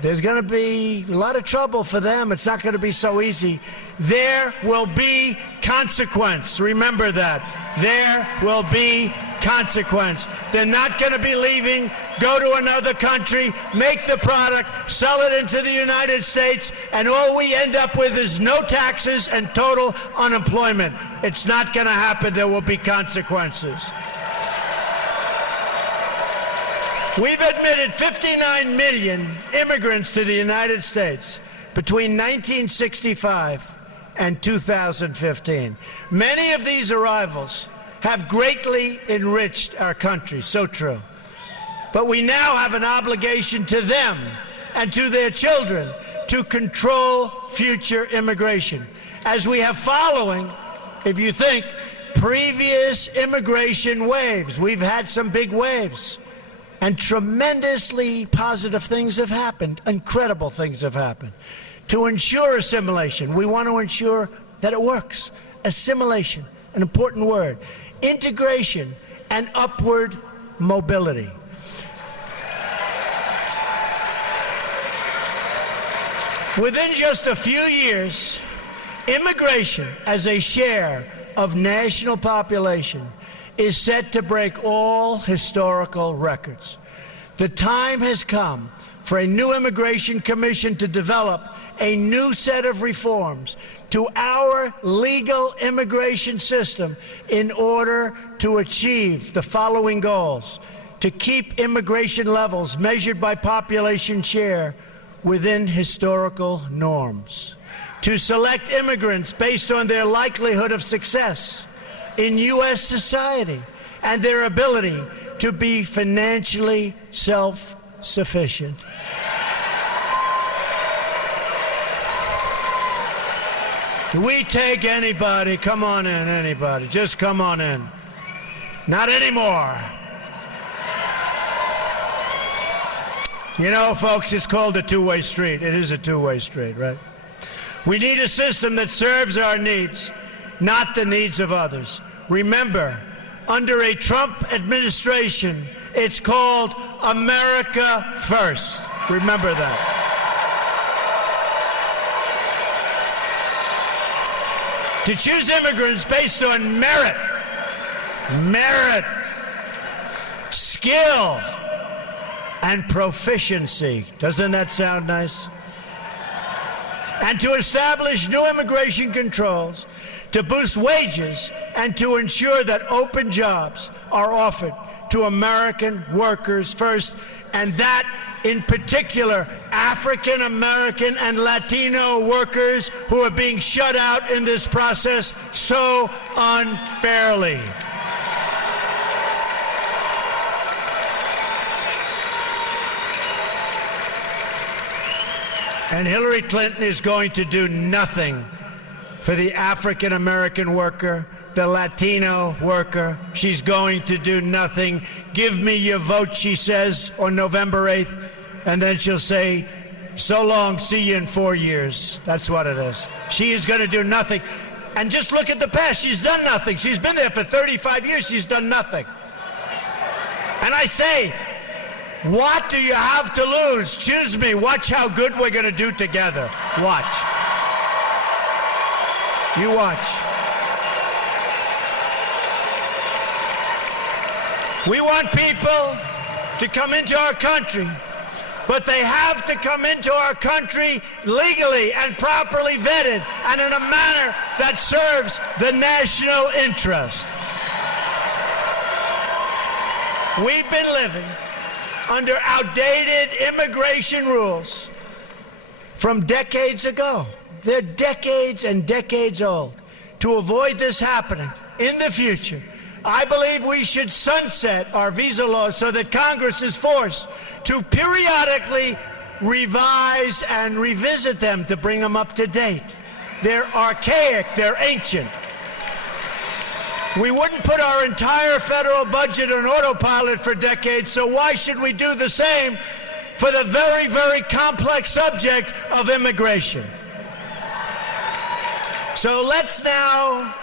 there's going to be a lot of trouble for them. It's not going to be so easy. There will be consequence. Remember that. There will be consequence. They're not going to be leaving, go to another country, make the product, sell it into the United States, and all we end up with is no taxes and total unemployment. It's not going to happen. There will be consequences. We've admitted 59 million immigrants to the United States between 1965 and 2015. Many of these arrivals have greatly enriched our country, so true. But we now have an obligation to them and to their children to control future immigration, as we have following, if you think, previous immigration waves. We've had some big waves. And tremendously positive things have happened. Incredible things have happened. To ensure assimilation, we want to ensure that it works. Assimilation, an important word. Integration and upward mobility. Within just a few years, immigration as a share of national population is set to break all historical records. The time has come for a new immigration commission to develop a new set of reforms to our legal immigration system in order to achieve the following goals: to keep immigration levels measured by population share within historical norms, to select immigrants based on their likelihood of success in U.S. society and their ability to be financially self-sufficient. We take anybody. Come on in, anybody. Just come on in. Not anymore. You know, folks, it's called a two-way street. It is a two-way street, right? We need a system that serves our needs, not the needs of others. Remember, under a Trump administration, it's called America First. Remember that. To choose immigrants based on merit, skill, and proficiency. Doesn't that sound nice? And to establish new immigration controls, to boost wages, and to ensure that open jobs are offered to American workers first, and that, in particular, African American and Latino workers who are being shut out in this process so unfairly. And Hillary Clinton is going to do nothing for the African American worker, the Latino worker. She's going to do nothing. Give me your vote, she says, on November 8th. And then she'll say, so long, see you in 4 years. That's what it is. She is going to do nothing. And just look at the past. She's done nothing. She's been there for 35 years. She's done nothing. And I say, what do you have to lose? Choose me. Watch how good we're going to do together. Watch. You watch. We want people to come into our country, but they have to come into our country legally and properly vetted and in a manner that serves the national interest. We've been living under outdated immigration rules from decades ago. They're decades and decades old. To avoid this happening in the future, I believe we should sunset our visa laws so that Congress is forced to periodically revise and revisit them to bring them up to date. They're archaic, they're ancient. We wouldn't put our entire federal budget on autopilot for decades, so why should we do the same for the very, very complex subject of immigration? So let's now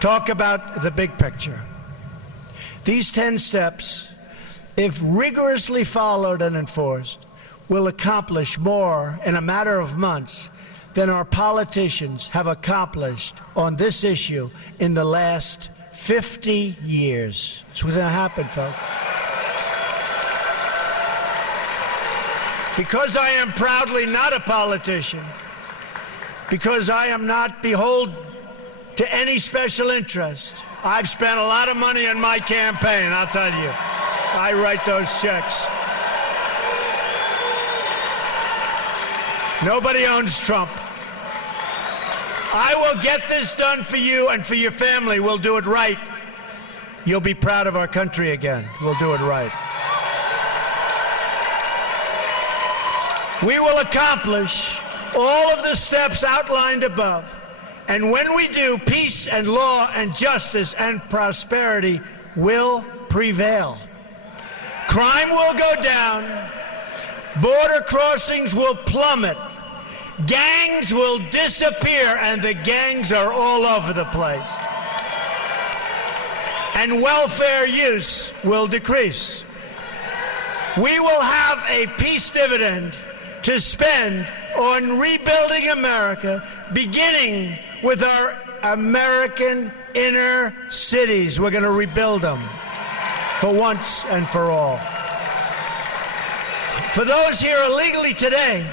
talk about the big picture. These 10 steps, if rigorously followed and enforced, will accomplish more in a matter of months than our politicians have accomplished on this issue in the last 50 years. It's what's going to happen, folks. Because I am proudly not a politician, because I am not beholden to any special interest, I've spent a lot of money on my campaign, I'll tell you. I write those checks. Nobody owns Trump. I will get this done for you and for your family. We'll do it right. You'll be proud of our country again. We'll do it right. We will accomplish all of the steps outlined above. And when we do, peace and law and justice and prosperity will prevail. Crime will go down. Border crossings will plummet. Gangs will disappear, and the gangs are all over the place. And welfare use will decrease. We will have a peace dividend to spend on rebuilding America, beginning with our American inner cities. We're going to rebuild them for once and for all. For those here illegally today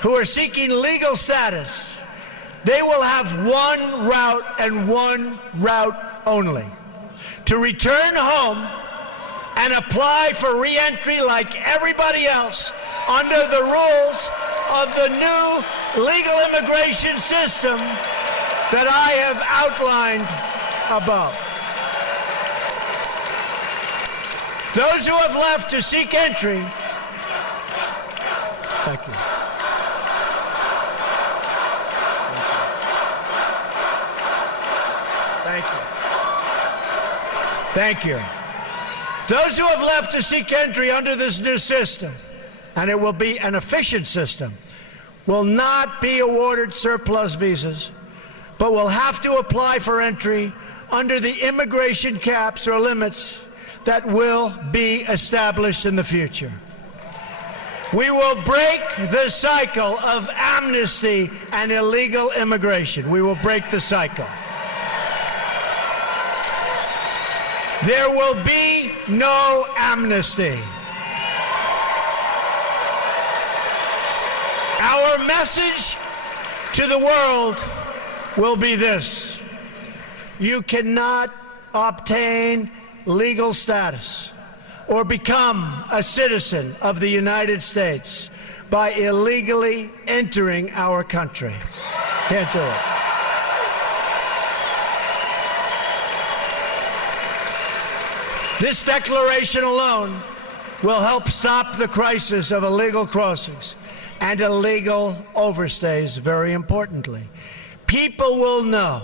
who are seeking legal status, they will have one route and one route only: to return home and apply for reentry like everybody else under the rules of the new legal immigration system that I have outlined above. Those who have left to seek entry, thank you. Thank you. Thank you. Those who have left to seek entry under this new system, and it will be an efficient system, will not be awarded surplus visas, but will have to apply for entry under the immigration caps or limits that will be established in the future. We will break the cycle of amnesty and illegal immigration. We will break the cycle. There will be no amnesty. Our message to the world will be this: you cannot obtain legal status or become a citizen of the United States by illegally entering our country. Can't do it. This declaration alone will help stop the crisis of illegal crossings and illegal overstays, very importantly. People will know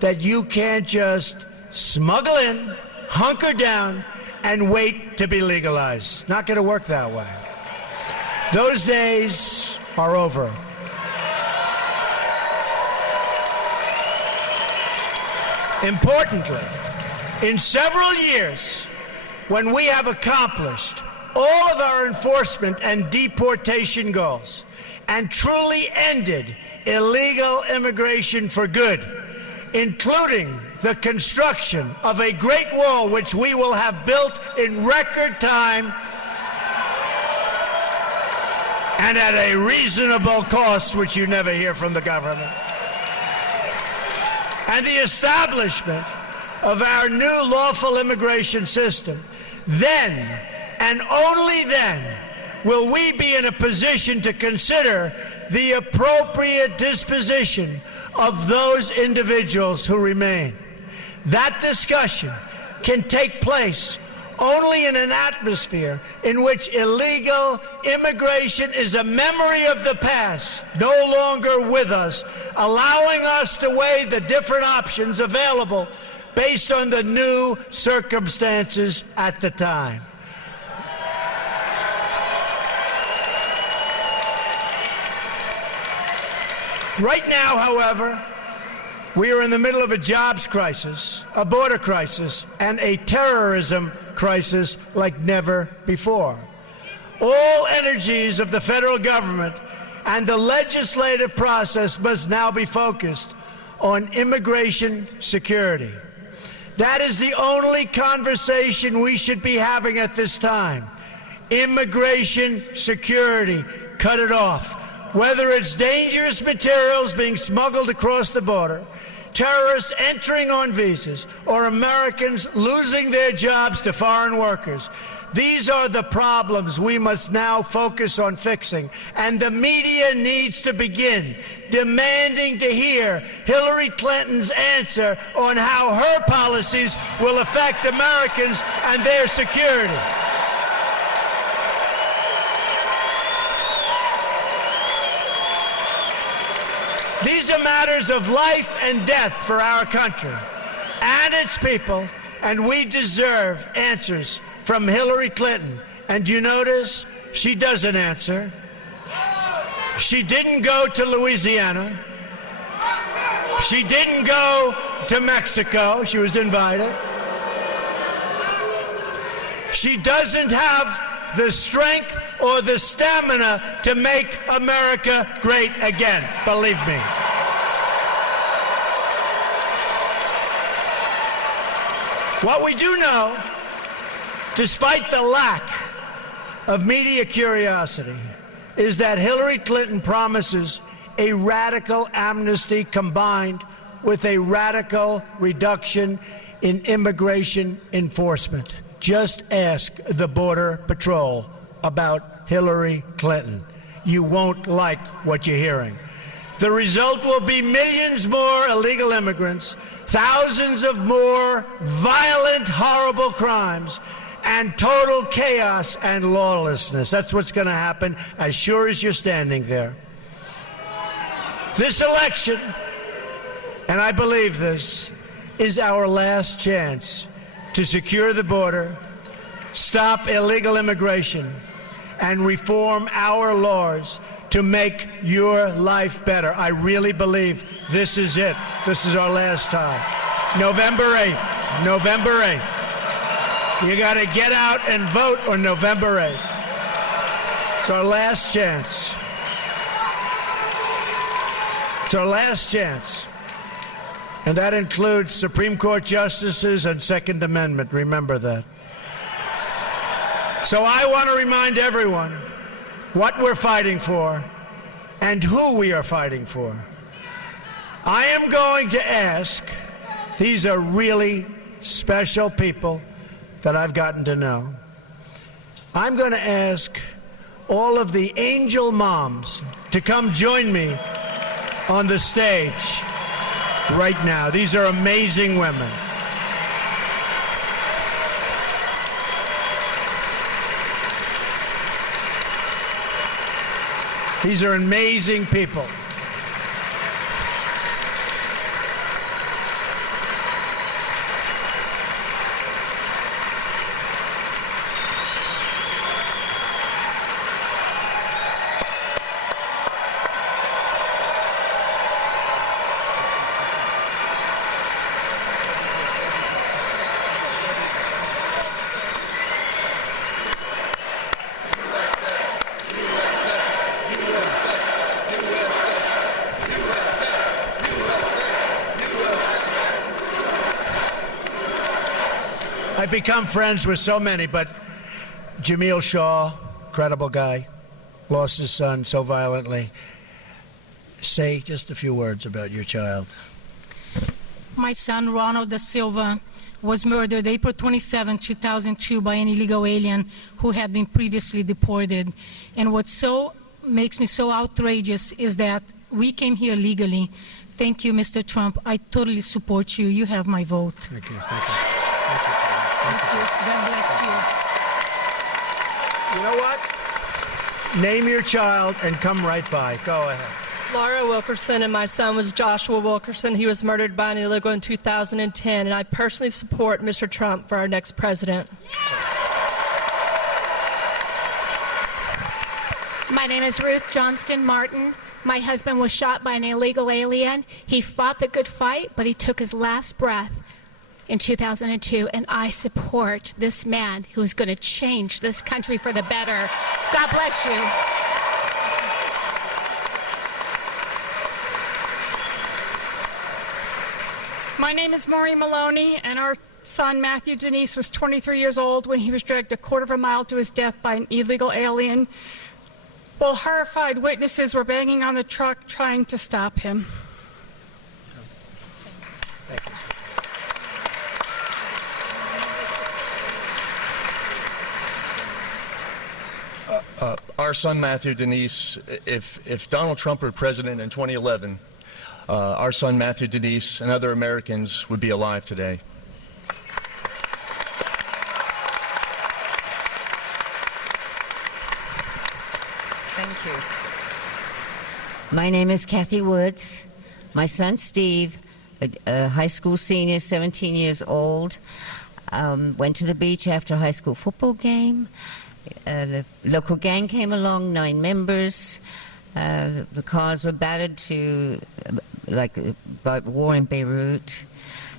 that you can't just smuggle in, hunker down, and wait to be legalized. Not going to work that way. Those days are over. Importantly, in several years, when we have accomplished all of our enforcement and deportation goals and truly ended illegal immigration for good, including the construction of a great wall which we will have built in record time and at a reasonable cost, which you never hear from the government, and the establishment of our new lawful immigration system, then and only then will we be in a position to consider the appropriate disposition of those individuals who remain. That discussion can take place only in an atmosphere in which illegal immigration is a memory of the past, no longer with us, allowing us to weigh the different options available based on the new circumstances at the time. Right now, however, we are in the middle of a jobs crisis, a border crisis, and a terrorism crisis like never before. All energies of the federal government and the legislative process must now be focused on immigration security. That is the only conversation we should be having at this time. Immigration security. Cut it off. Whether it's dangerous materials being smuggled across the border, terrorists entering on visas, or Americans losing their jobs to foreign workers. These are the problems we must now focus on fixing, and the media needs to begin demanding to hear Hillary Clinton's answer on how her policies will affect Americans and their security. These are matters of life and death for our country and its people, and we deserve answers from Hillary Clinton. And you notice she doesn't answer. She didn't go to Louisiana. She didn't go to Mexico. She was invited. She doesn't have the strength or the stamina to make America great again, believe me. What we do know, despite the lack of media curiosity, is that Hillary Clinton promises a radical amnesty combined with a radical reduction in immigration enforcement. Just ask the Border Patrol about Hillary Clinton. You won't like what you're hearing. The result will be millions more illegal immigrants, thousands of more violent, horrible crimes, and total chaos and lawlessness. That's what's going to happen as sure as you're standing there. This election, and I believe this, is our last chance to secure the border, stop illegal immigration, and reform our laws to make your life better. I really believe this is it. This is our last time. November 8th. November 8th. You got to get out and vote on November 8th. It's our last chance. It's our last chance. And that includes Supreme Court justices and Second Amendment. Remember that. So I want to remind everyone what we're fighting for and who we are fighting for. I am going to ask, these are really special people that I've gotten to know. I'm going to ask all of the angel moms to come join me on the stage right now. These are amazing women. These are amazing people. I've become friends with so many, but Jameel Shaw, incredible guy, lost his son so violently. Say just a few words about your child. My son, Ronald da Silva, was murdered April 27, 2002 by an illegal alien who had been previously deported. And what makes me so outrageous is that we came here legally. Thank you, Mr. Trump. I totally support you. You have my vote. Thank you. Thank you. Thank you. God bless you. You know what? Name your child and come right by. Go ahead. Laura Wilkerson, and my son was Joshua Wilkerson. He was murdered by an illegal in 2010, and I personally support Mr. Trump for our next president. My name is Ruth Johnston Martin. My husband was shot by an illegal alien. He fought the good fight, but he took his last breath in 2002, and I support this man who's going to change this country for the better. God bless you. My name is Maureen Maloney, and our son Matthew Denise was 23 years old when he was dragged a quarter of a mile to his death by an illegal alien, while horrified witnesses were banging on the truck trying to stop him. Our son Matthew Denise, if Donald Trump were president in 2011, our son Matthew Denise and other Americans would be alive today. Thank you. My name is Kathy Woods. My son Steve, a high school senior, 17 years old, went to the beach after a high school football game. The local gang came along, 9 members. The cars were battered to like war in Beirut,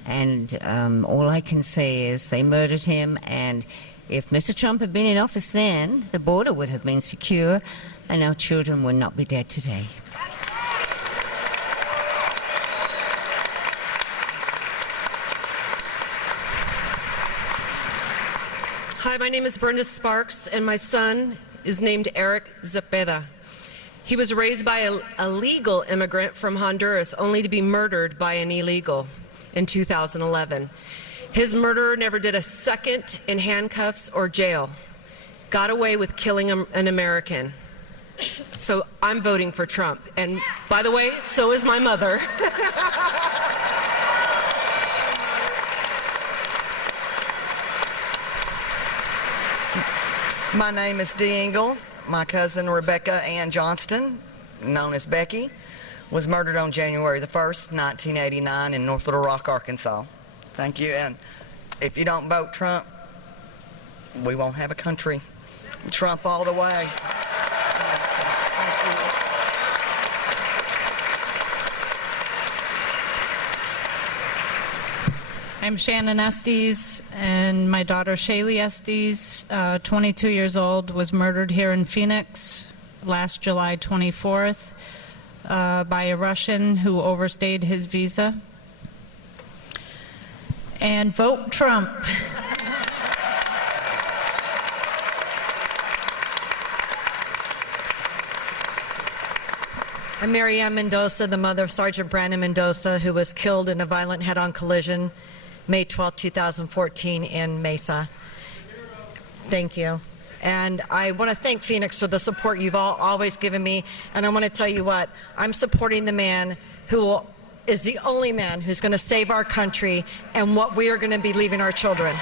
and all I can say is they murdered him, and if Mr. Trump had been in office then, the border would have been secure and our children would not be dead today. Hi, my name is Brenda Sparks, and my son is named Eric Zepeda. He was raised by a legal immigrant from Honduras, only to be murdered by an illegal in 2011. His murderer never did a second in handcuffs or jail. Got away with killing an American. So I'm voting for Trump. And by the way, so is my mother. My name is Dee Engle. My cousin Rebecca Ann Johnston, known as Becky, was murdered on January the 1st, 1989 in North Little Rock, Arkansas. Thank you. And if you don't vote Trump, we won't have a country. Trump all the way. I'm Shannon Estes, and my daughter Shaylee Estes, 22 years old, was murdered here in Phoenix last July 24th by a Russian who overstayed his visa. And vote Trump. I'm Mary Ann Mendoza, the mother of Sergeant Brandon Mendoza, who was killed in a violent head-on collision May 12, 2014 in Mesa. Thank you. And I want to thank Phoenix for the support you've always given me. And I want to tell you what, I'm supporting the man who is the only man who's going to save our country and what we are going to be leaving our children.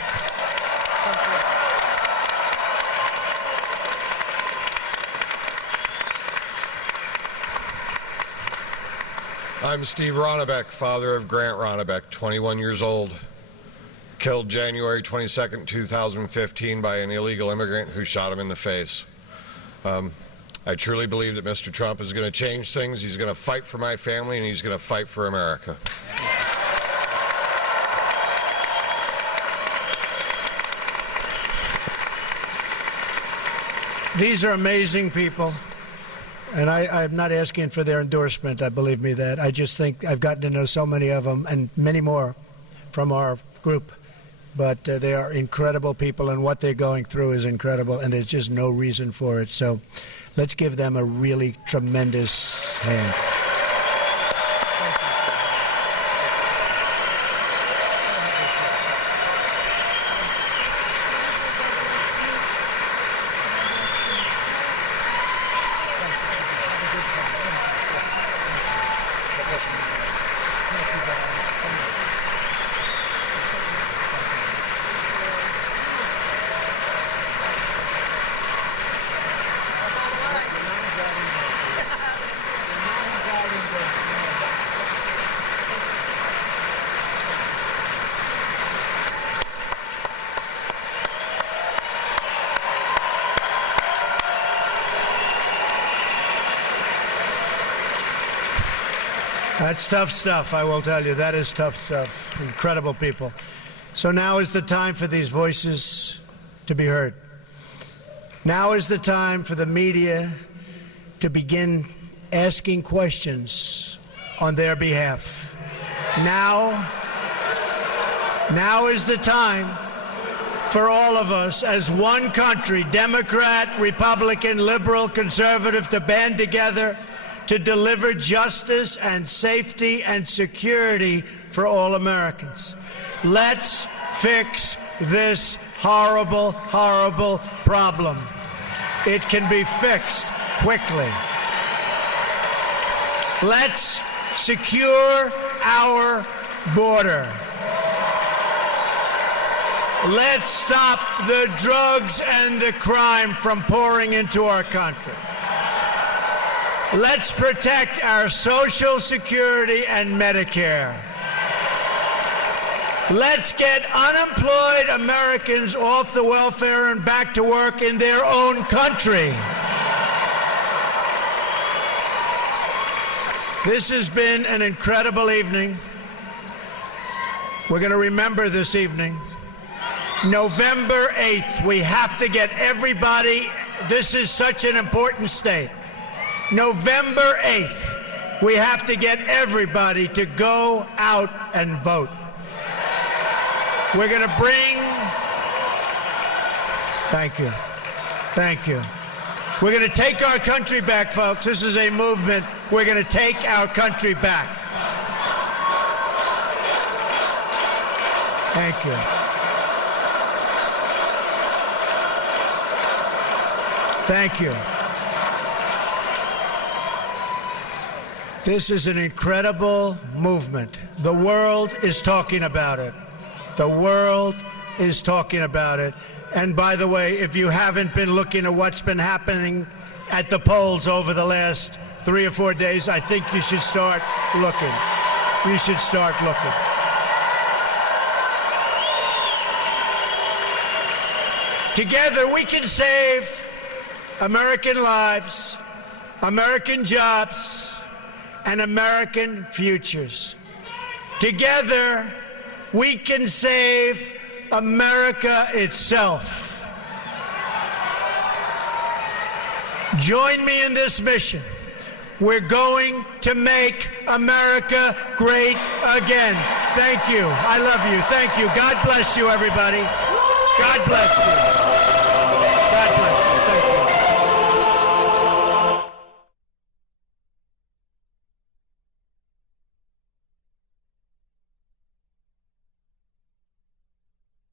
I'm Steve Ronnebeck, father of Grant Ronnebeck, 21 years old, killed January 22nd, 2015 by an illegal immigrant who shot him in the face. I truly believe that Mr. Trump is going to change things. He's going to fight for my family, and he's going to fight for America. These are amazing people. And I'm not asking for their endorsement, believe me that. I just think I've gotten to know so many of them and many more from our group. But they are incredible people, and what they're going through is incredible, and there's just no reason for it. So let's give them a really tremendous hand. That's tough stuff, I will tell you. That is tough stuff. Incredible people. So now is the time for these voices to be heard. Now is the time for the media to begin asking questions on their behalf. Now is the time for all of us as one country, Democrat, Republican, liberal, conservative, to band together to deliver justice and safety and security for all Americans. Let's fix this horrible, horrible problem. It can be fixed quickly. Let's secure our border. Let's stop the drugs and the crime from pouring into our country. Let's protect our Social Security and Medicare. Let's get unemployed Americans off the welfare and back to work in their own country. This has been an incredible evening. We're going to remember this evening. November 8th, we have to get everybody, this is such an important state. November 8th, we have to get everybody to go out and vote. We're going to bring, thank you, thank you. We're going to take our country back, folks. This is a movement. We're going to take our country back. Thank you. Thank you. This is an incredible movement. The world is talking about it. The world is talking about it. And by the way, if you haven't been looking at what's been happening at the polls over the last 3 or 4 days, I think you should start looking. You should start looking. Together we can save American lives, American jobs, and American futures. Together, we can save America itself. Join me in this mission. We're going to make America great again. Thank you. I love you. Thank you. God bless you, everybody. God bless you. God bless you.